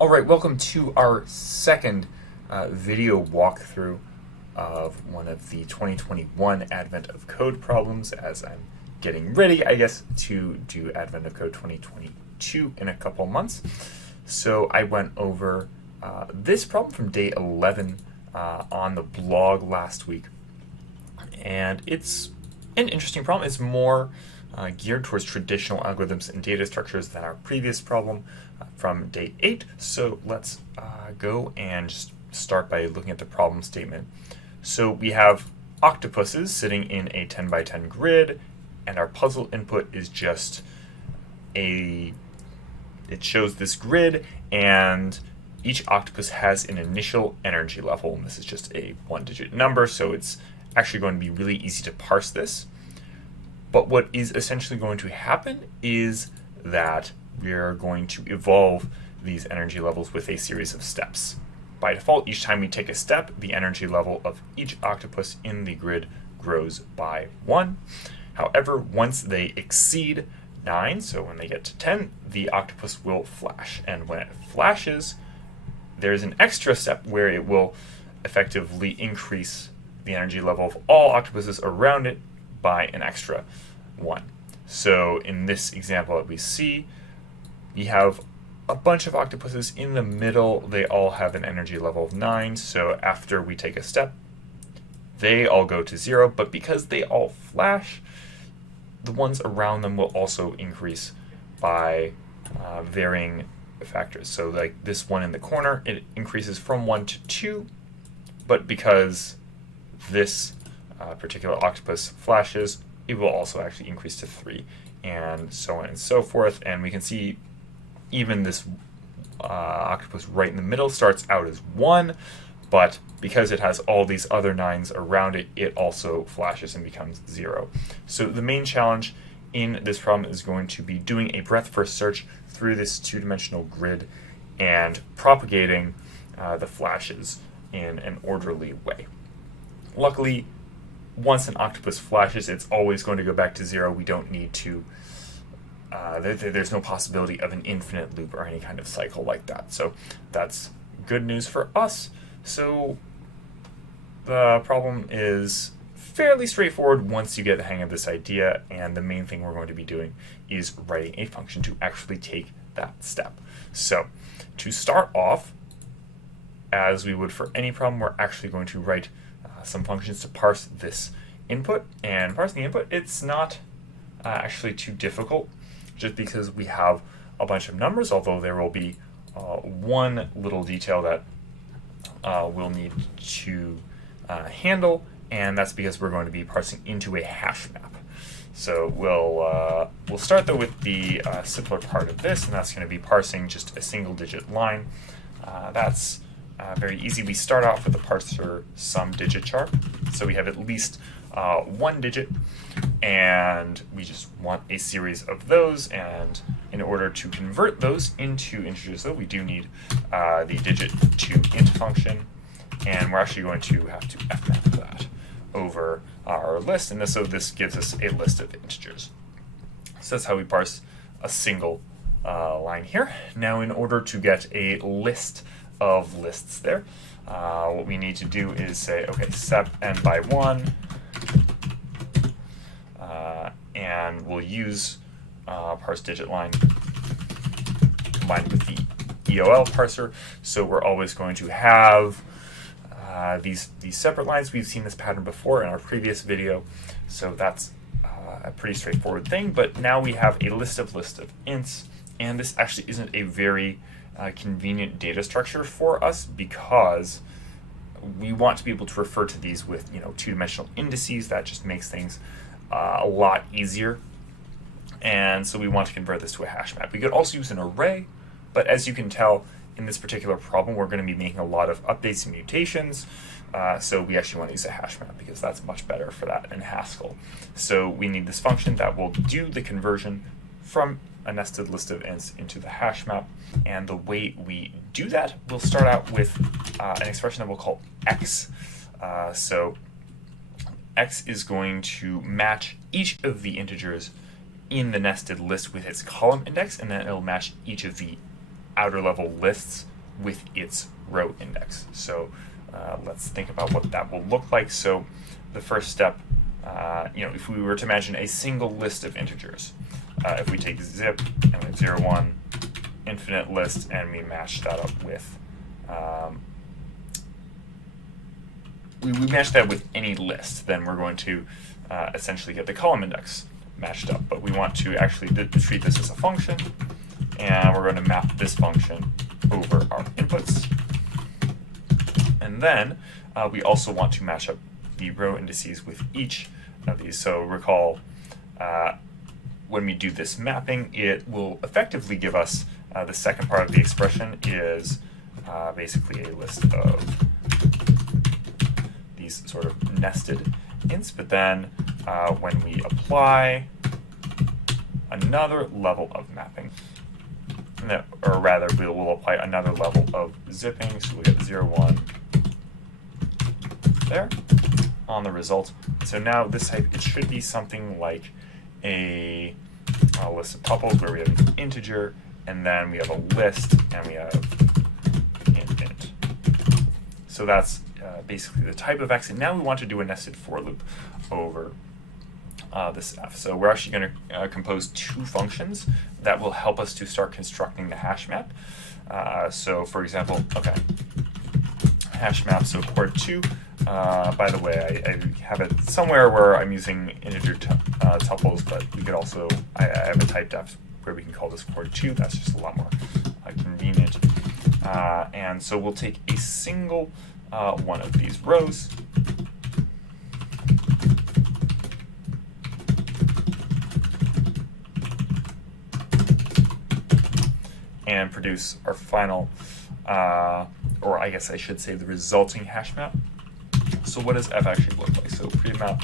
All right, welcome to our second video walkthrough of one of the 2021 Advent of Code problems as I'm getting ready, I guess, to do Advent of Code 2022 in a couple months. So I went over this problem from day 11 on the blog last week. And it's an interesting problem. It's more geared towards traditional algorithms and data structures than our previous problem from day 8. So let's go and just start by looking at the problem statement. So we have octopuses sitting in a 10 by 10 grid, and our puzzle input is just it shows this grid, and each octopus has an initial energy level, and this is just a one-digit number, so it's actually going to be really easy to parse this. But what is essentially going to happen is that we're going to evolve these energy levels with a series of steps. By default, each time we take a step, the energy level of each octopus in the grid grows by 1. However, once they exceed 9, so when they get to 10, the octopus will flash. And when it flashes, there's an extra step where it will effectively increase the energy level of all octopuses around it by an extra 1. So in this example that we see, we have a bunch of octopuses in the middle. They all have an energy level of 9, so after we take a step, they all go to 0, but because they all flash, the ones around them will also increase by varying factors. So like this one in the corner, it increases from 1 to 2, but because this particular octopus flashes, it will also actually increase to 3, and so on and so forth. And we can see even this octopus right in the middle starts out as 1, but because it has all these other 9s around it, it also flashes and becomes 0. So the main challenge in this problem is going to be doing a breadth first search through this two-dimensional grid and propagating the flashes in an orderly way. Luckily, once an octopus flashes, it's always going to go back to 0. We don't need to there's no possibility of an infinite loop or any kind of cycle like that. So that's good news for us. So the problem is fairly straightforward once you get the hang of this idea, and the main thing we're going to be doing is writing a function to actually take that step. So to start off, as we would for any problem, we're actually going to write some functions to parse this input. And parsing the input, it's not actually too difficult, just because we have a bunch of numbers, although there will be one little detail that we'll need to handle, and that's because we're going to be parsing into a hash map. So we'll start though with the simpler part of this, and that's going to be parsing just a single digit line. That's very easy. We start off with a parser sum digit chart, so we have at least one digit, and we just want a series of those. And in order to convert those into integers, though, we do need the digit to int function, and we're actually going to have to fmap that over our list, and so this gives us a list of integers. So that's how we parse a single line here. Now, in order to get a list of lists there, what we need to do is say, okay, sep n by 1, and we'll use parse digit line combined with the EOL parser. So we're always going to have these separate lines. We've seen this pattern before in our previous video, so that's a pretty straightforward thing. But now we have a list of ints, and this actually isn't a very convenient data structure for us, because we want to be able to refer to these with two-dimensional indices. That just makes things a lot easier, and so we want to convert this to a hash map. We could also use an array, but as you can tell, in this particular problem, we're going to be making a lot of updates and mutations, so we actually want to use a hash map because that's much better for that in Haskell. So we need this function that will do the conversion from a nested list of ints into the hash map, and the way we do that, we'll start out with an expression that we'll call x. So x is going to match each of the integers in the nested list with its column index, and then it'll match each of the outer level lists with its row index. So let's think about what that will look like. So the first step, if we were to imagine a single list of integers, if we take zip and we have 0, 1, infinite list, and we match that up with we match that with any list, then we're going to essentially get the column index matched up. But we want to actually treat this as a function, and we're going to map this function over our inputs. And then we also want to match up the row indices with each of these. So recall, when we do this mapping, it will effectively give us the second part of the expression is basically a list of these sort of nested ints, but then when we apply another level of mapping, or rather we'll apply another level of zipping, so we get 0, 1 there on the result. So now this type, it should be something like a list of tuples where we have an integer, and then we have a list, and we have int. So that's basically the type of x. And now we want to do a nested for loop over this f. So we're actually going to compose two functions that will help us to start constructing the hash map. So for example, okay, hash map, so chord2. By the way, I have it somewhere where I'm using integer tuples, but we could also, I have a type def where we can call this chord2. That's just a lot more convenient. And so we'll take a single one of these rows, and produce our final, or I guess I should say the resulting hash map. So what does f actually look like? So pre-map,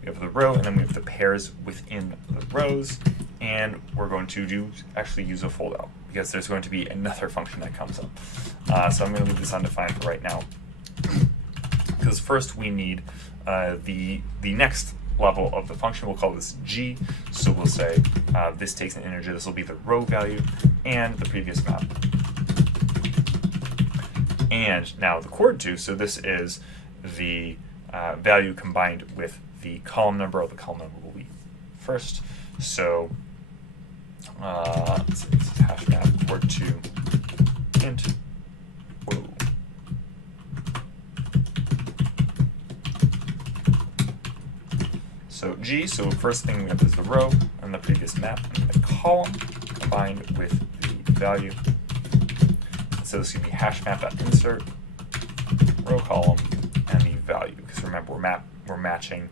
we have the row, and then we have the pairs within the rows, and we're going to actually use a fold out, because there's going to be another function that comes up. So I'm going to leave this undefined for right now, because first we need the next level of the function. We'll call this g. So we'll say this takes an integer. This will be the row value and the previous map. And now the chord2, so this is the value combined with the column number, or the column number will be first. So let's say this is hash map chord2 int. Whoa. So g, so first thing we have is the row and the previous map, and the column combined with the value. So this is going to be hash map.insert, row column, and the value, because remember we're matching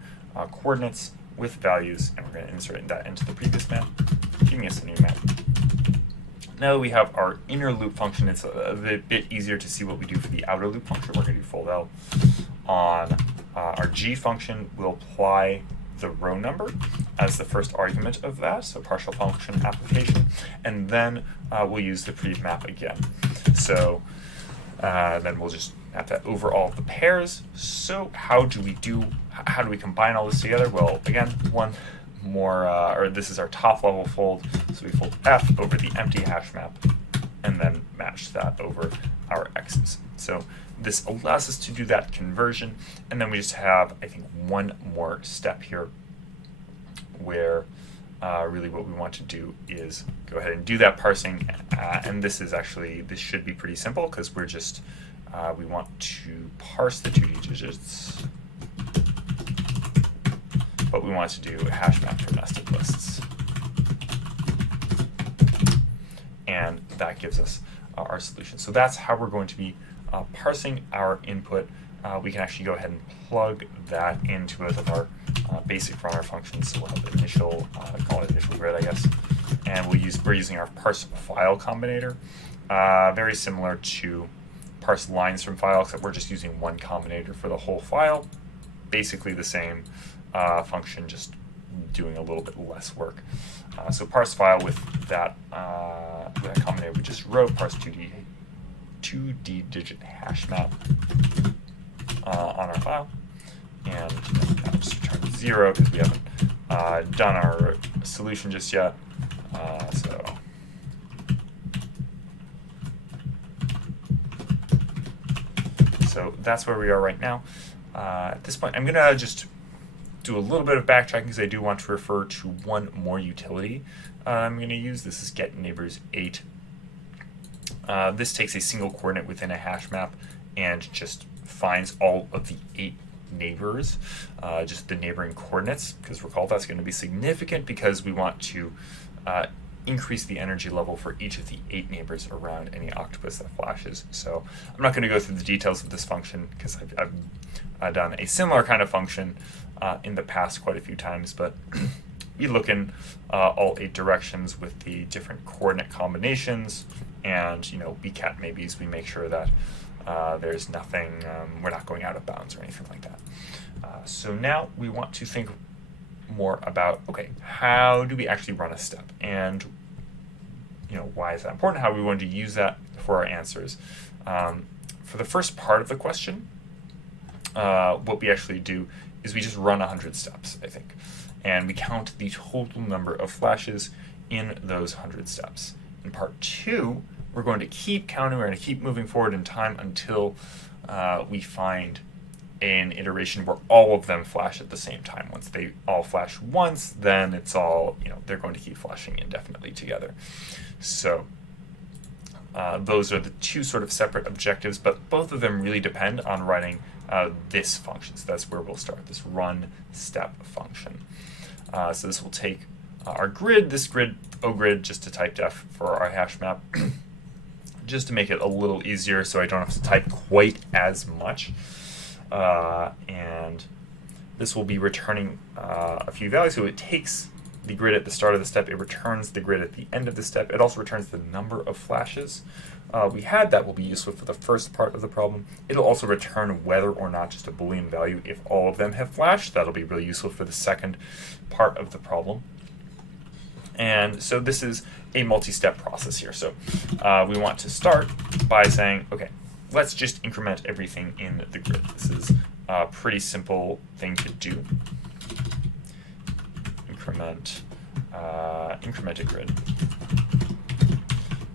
coordinates with values, and we're going to insert that into the previous map, giving us a new map. Now we have our inner loop function. It's a bit easier to see what we do for the outer loop function. We're going to do fold out. On our g function, we'll apply the row number as the first argument of that, so partial function application, and then we'll use the pre-map again. So then we'll just map that over all of the pairs. So how do we combine all this together? Well, again, one more, or this is our top level fold, so we fold f over the empty hash map, and then match that over our x's. So this allows us to do that conversion, and then we just have, I think, one more step here, where really what we want to do is go ahead and do that parsing, and this should be pretty simple, because we're just, we want to parse the 2D digits, but we want to do a hash map for nested lists. And that gives us our solution. So that's how we're going to be parsing our input. We can actually go ahead and plug that into both of our basic runner functions. So we'll have the initial, call it initial grid, I guess, and we're using our parse file combinator, very similar to parse lines from file, except we're just using one combinator for the whole file. Basically the same function, just doing a little bit less work. So parse file with that combinator we just wrote, parse 2D digit hash map on our file, and now just return 0 because we haven't done our solution just yet. So So that's where we are right now. At this point, I'm going to just do a little bit of backtracking because I do want to refer to one more utility I'm going to use. This is getNeighbors8. This takes a single coordinate within a hash map and just finds all of the 8 neighbors, just the neighboring coordinates, because recall that's going to be significant because we want to increase the energy level for each of the 8 neighbors around any octopus that flashes. So I'm not going to go through the details of this function because I've done a similar kind of function in the past quite a few times, but we look in all 8 directions with the different coordinate combinations, and we cat maybes, we make sure that there's nothing, we're not going out of bounds or anything like that. So now we want to think more about, okay, how do we actually run a step, and why is that important? How we want to use that for our answers. For the first part of the question, what we actually do is we just run 100 steps, I think, and we count the total number of flashes in those 100 steps. In part 2, we're going to keep counting, we're going to keep moving forward in time until we find an iteration where all of them flash at the same time. Once they all flash once, then it's all, they're going to keep flashing indefinitely together. So those are the 2 sort of separate objectives, but both of them really depend on writing this function. So that's where we'll start, this run step function. So this will take our grid, this grid, ogrid, just to type def for our hash map, just to make it a little easier so I don't have to type quite as much. And this will be returning a few values. So it takes the grid at the start of the step, it returns the grid at the end of the step, it also returns the number of flashes we had. That will be useful for the first part of the problem. It'll also return whether or not just a Boolean value if all of them have flashed. That'll be really useful for the second part of the problem. And so this is a multi-step process here. So we want to start by saying, okay, let's just increment everything in the grid. This is a pretty simple thing to do. Increment a grid.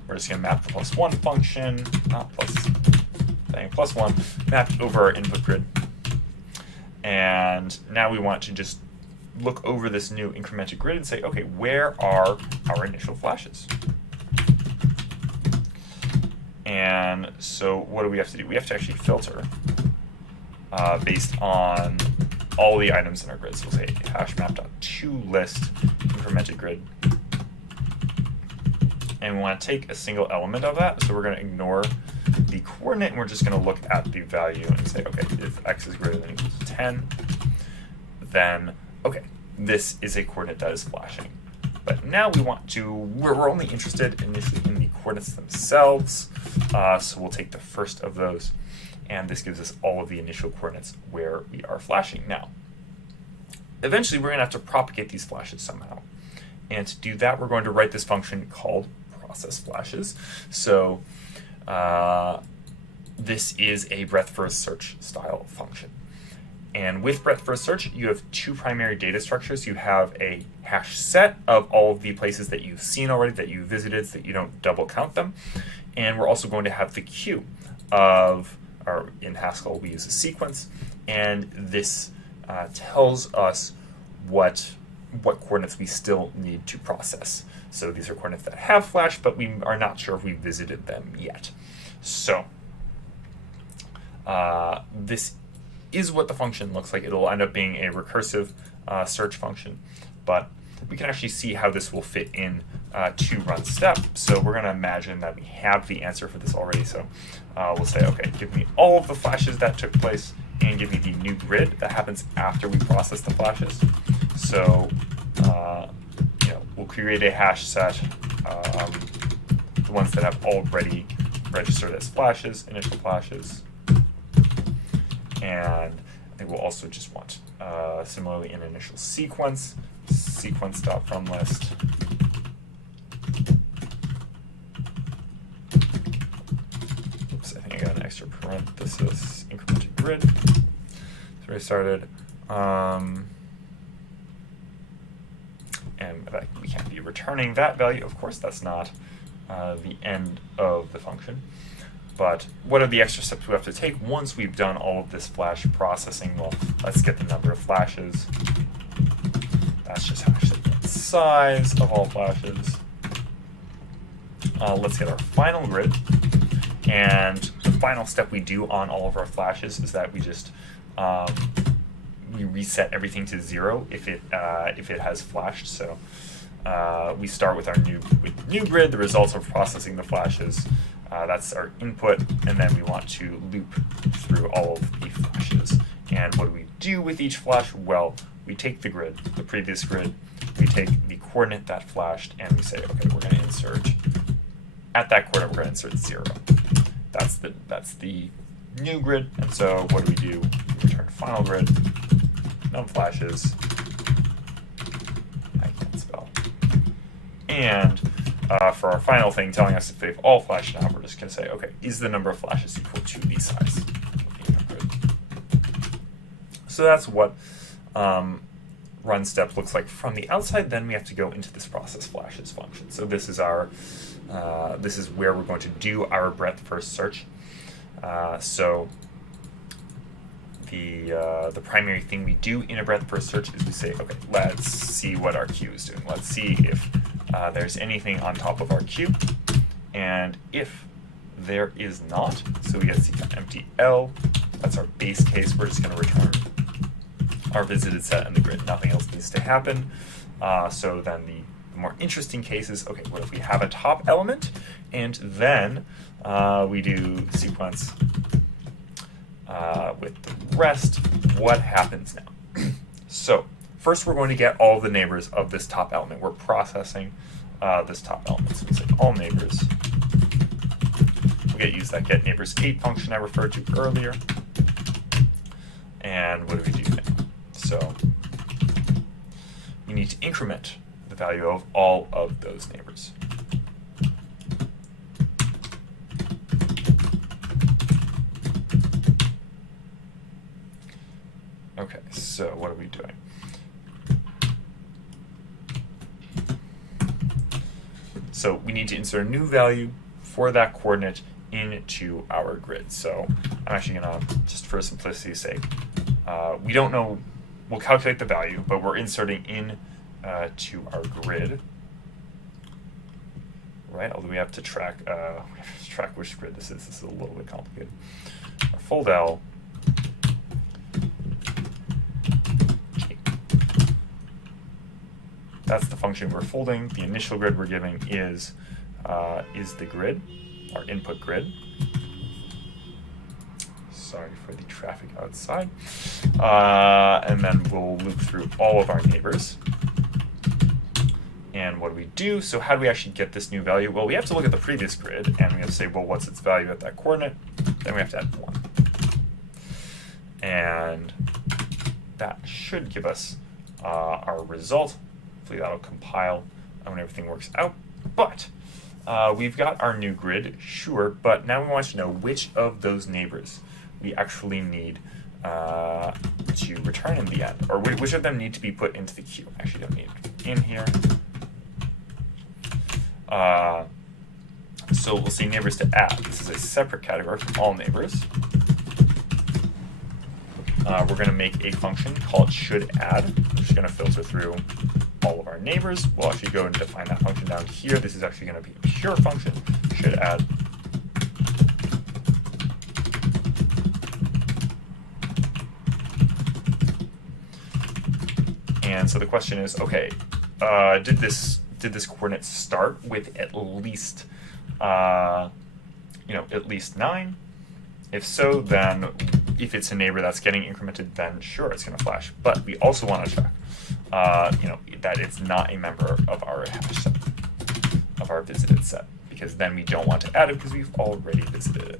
We're just going to map the +1 function, not +1, mapped over our input grid. And now we want to just look over this new incremented grid and say, okay, where are our initial flashes? And so what do we have to do? We have to actually filter based on all the items in our grid. So we'll say hashmap.toList incremented grid. And we want to take a single element of that. So we're going to ignore the coordinate, and we're just going to look at the value and say, okay, if x is greater than or equal to 10, then, okay, this is a coordinate that is flashing. But now we want to, we're only interested initially in the coordinates themselves. So we'll take the first of those, and this gives us all of the initial coordinates where we are flashing. Now, eventually we're going to have to propagate these flashes somehow. And to do that, we're going to write this function called process flashes. So this is a breadth first search style function. And with breadth first search, you have 2 primary data structures. You have a hash set of all of the places that you've seen already, that you visited, so that you don't double count them. And we're also going to have the queue of, or in Haskell we use a sequence, and this tells us what coordinates we still need to process. So these are coordinates that have flashed, but we are not sure if we visited them yet. So this is what the function looks like. It'll end up being a recursive search function, but we can actually see how this will fit in to run step. So we're going to imagine that we have the answer for this already. So we'll say, okay, give me all of the flashes that took place and give me the new grid that happens after we process the flashes. So we'll create a hash set, the ones that have already registered as flashes, initial flashes. And I think we'll also just want, similarly, an initial sequence, sequence.fromList. Oops, I think I got an extra parenthesis, incremented grid. So we started. And we can't be returning that value. Of course, that's not the end of the function. But what are the extra steps we have to take once we've done all of this flash processing? Well, let's get the number of flashes. That's just actually the size of all flashes. Let's get our final grid. And the final step we do on all of our flashes is that we just we reset everything to 0 if it has flashed. So we start with our new grid, the results of processing the flashes. That's our input, and then we want to loop through all of the flashes. And what do we do with each flash? Well, we take the grid, the previous grid, we take the coordinate that flashed, and we say, okay, we're going to insert, at that coordinate, we're going to insert 0. That's the new grid, and so what do? We return final grid, num flashes, I can't spell, and for our final thing, telling us if they've all flashed now, we're just going to say, okay, is the number of flashes equal to the size of the grid? So that's what run step looks like from the outside. Then we have to go into this process flashes function. So this is our this is where we're going to do our breadth first search. So the primary thing we do in a breadth first search is we say, okay, let's see what our queue is doing. Let's see if there's anything on top of our queue, and if there is not, so we get empty L. That's our base case. We're just going to return our visited set and the grid. Nothing else needs to happen. So then the more interesting case is, okay, what if we have a top element, and then we do sequence with the rest? What happens now? So first, we're going to get all the neighbors of this top element. We're processing this top element. So we say all neighbors. We use that get neighbors 8 function I referred to earlier. And what do we do now? So we need to increment the value of all of those neighbors. Okay, so what are we doing? So we need to insert a new value for that coordinate into our grid. So I'm actually going to, just for simplicity's sake, we don't know, we'll calculate the value, but we're inserting in to our grid, right? Although we have to track which grid this is. This is a little bit complicated. Our fold L, that's the function we're folding. The initial grid we're giving is the grid, our input grid. Sorry for the traffic outside. And then we'll loop through all of our neighbors. And what do we do? So how do we actually get this new value? Well, we have to look at the previous grid, and we have to say, well, what's its value at that coordinate? Then we have to add 1. And that should give us our result. Hopefully that'll compile when everything works out. But we've got our new grid, sure, but now we want to know which of those neighbors we actually need to return in the end, or which of them need to be put into the queue. Actually, don't need in here. So we'll see neighbors to add. This is a separate category from all neighbors. We're going to make a function called shouldAdd. We're just going to filter through all of our neighbors. We'll actually go and define that function down here. This is actually going to be a pure function, shouldAdd. And so the question is, okay, did this coordinate start with at least at least 9? If so, then if it's a neighbor that's getting incremented, then sure, it's going to flash. But we also want to check, that it's not a member of our hash set, of our visited set, because then we don't want to add it because we've already visited it.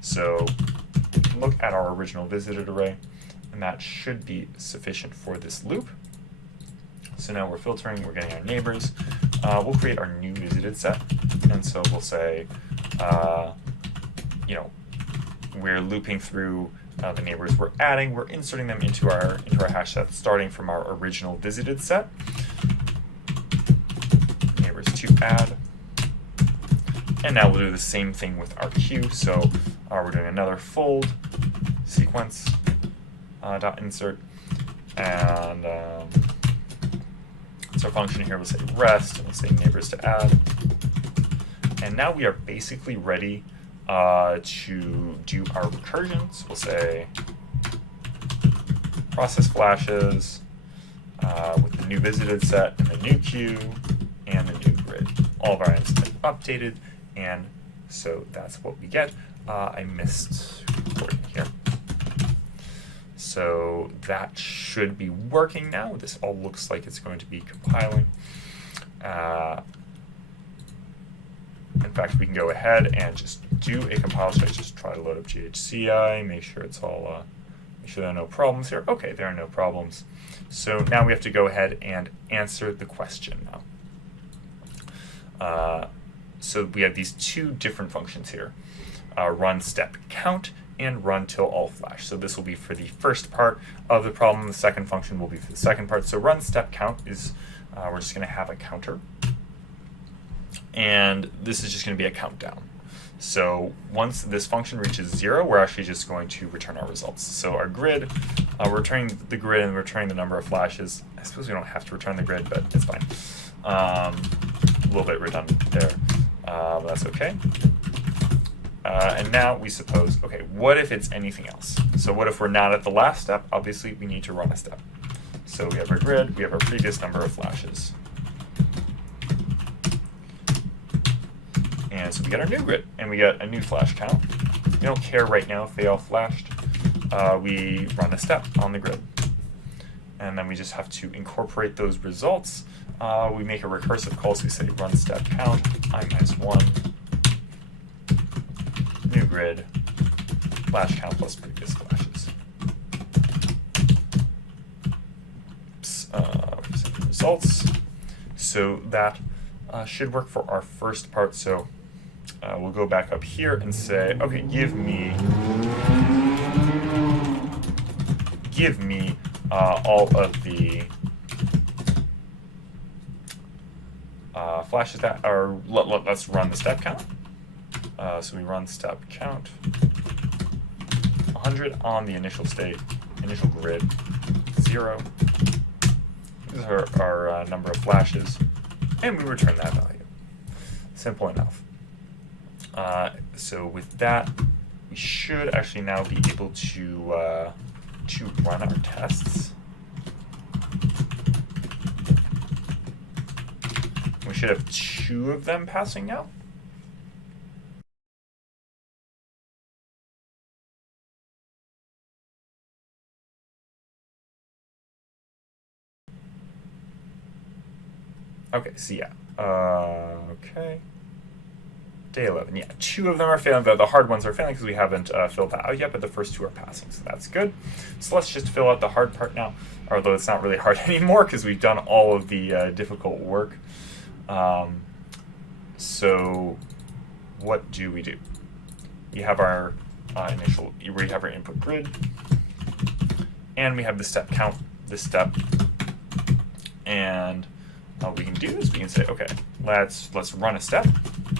So we can look at our original visited array, and that should be sufficient for this loop. So now we're filtering, we're getting our neighbors. We'll create our new visited set, and so we'll say, we're looping through the neighbors we're adding. We're inserting them into our hash set, starting from our original visited set. Neighbors to add. And now we'll do the same thing with our queue. So we're doing another fold sequence dot insert, and so our function here will say rest, and we'll say neighbors to add. And now we are basically ready to do our recursion. So we'll say process flashes with the new visited set and the new queue and the new grid. All of our items have been updated, and so that's what we get. I missed recording here. So that should be working now. This all looks like it's going to be compiling. In fact, we can go ahead and just do a compile. So I just try to load up GHCI, make sure it's all, make sure there are no problems here. Okay, there are no problems. So now we have to go ahead and answer the question now. So we have these two different functions here, run step count and run till all flash. So this will be for the first part of the problem. The second function will be for the second part. So run step count is, we're just going to have a counter. And this is just going to be a countdown. So once this function reaches 0, we're actually just going to return our results. So our grid, we're returning the grid and returning the number of flashes. I suppose we don't have to return the grid, but it's fine. A little bit redundant there, but that's okay. And now we suppose, okay, what if it's anything else? So what if we're not at the last step? Obviously, we need to run a step. So we have our grid, we have our previous number of flashes. And so we get our new grid, and we get a new flash count. We don't care right now if they all flashed. We run a step on the grid. And then we just have to incorporate those results. We make a recursive call, so we say run step count, I minus 1, new grid, flash count plus previous flashes. Results. So that should work for our first part. So we'll go back up here and say, okay, give me all of the flashes that are, let's run the step count. So we run step count 100 on the initial state, initial grid, 0. These are our number of flashes, and we return that value. Simple enough. So with that, we should actually now be able to run our tests. We should have 2 of them passing now. Okay, so yeah, okay. Day 11, yeah, 2 of them are failing. The hard ones are failing because we haven't filled that out yet, but the first 2 are passing, so that's good. So let's just fill out the hard part now, although it's not really hard anymore because we've done all of the difficult work. So what do? We have our we have our input grid, and we have the step count, this step, and what we can do is we can say, okay, let's run a step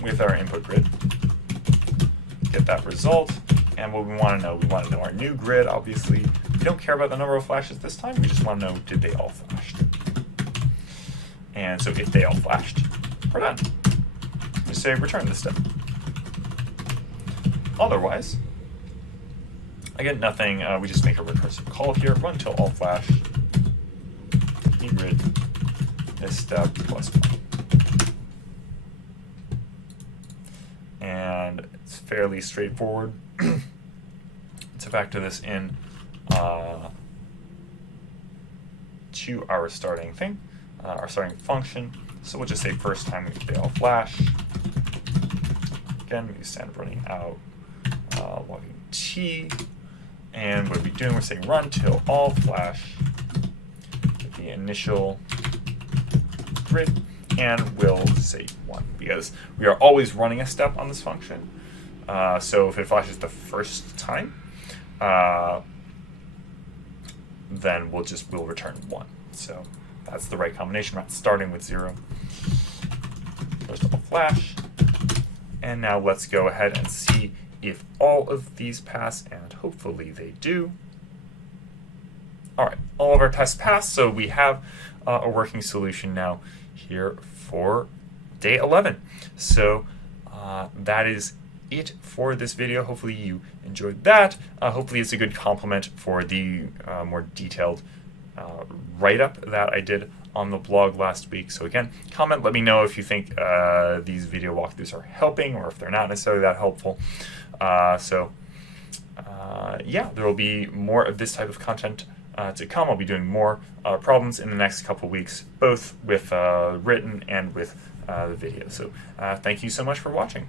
with our input grid, get that result, and what we want to know our new grid. Obviously, we don't care about the number of flashes this time. We just want to know, did they all flash? And so if they all flashed, we're done. We say return this step. Otherwise, again, nothing. We just make a recursive call here, run till all flash, new grid, this step plus 1. And it's fairly straightforward to factor this in to our starting thing, our starting function. So we'll just say first time they all flash. Again, we stand up running out logging T. And what are we doing? We're saying run till all flash with the initial grid, and we'll say 1 because we are always running a step on this function. So if it flashes the first time, then we'll return 1. So that's the right combination. We're not starting with 0. First all flash, And now let's go ahead and see if all of these pass, and hopefully they do. All right, all of our tests passed, so we have a working solution now here for day 11. So that is it for this video. Hopefully you enjoyed that. Hopefully it's a good complement for the more detailed write-up that I did on the blog last week. So again, comment, let me know if you think these video walkthroughs are helping or if they're not necessarily that helpful. Yeah, there will be more of this type of content to come. I'll be doing more problems in the next couple weeks, both with written and with the video. So thank you so much for watching.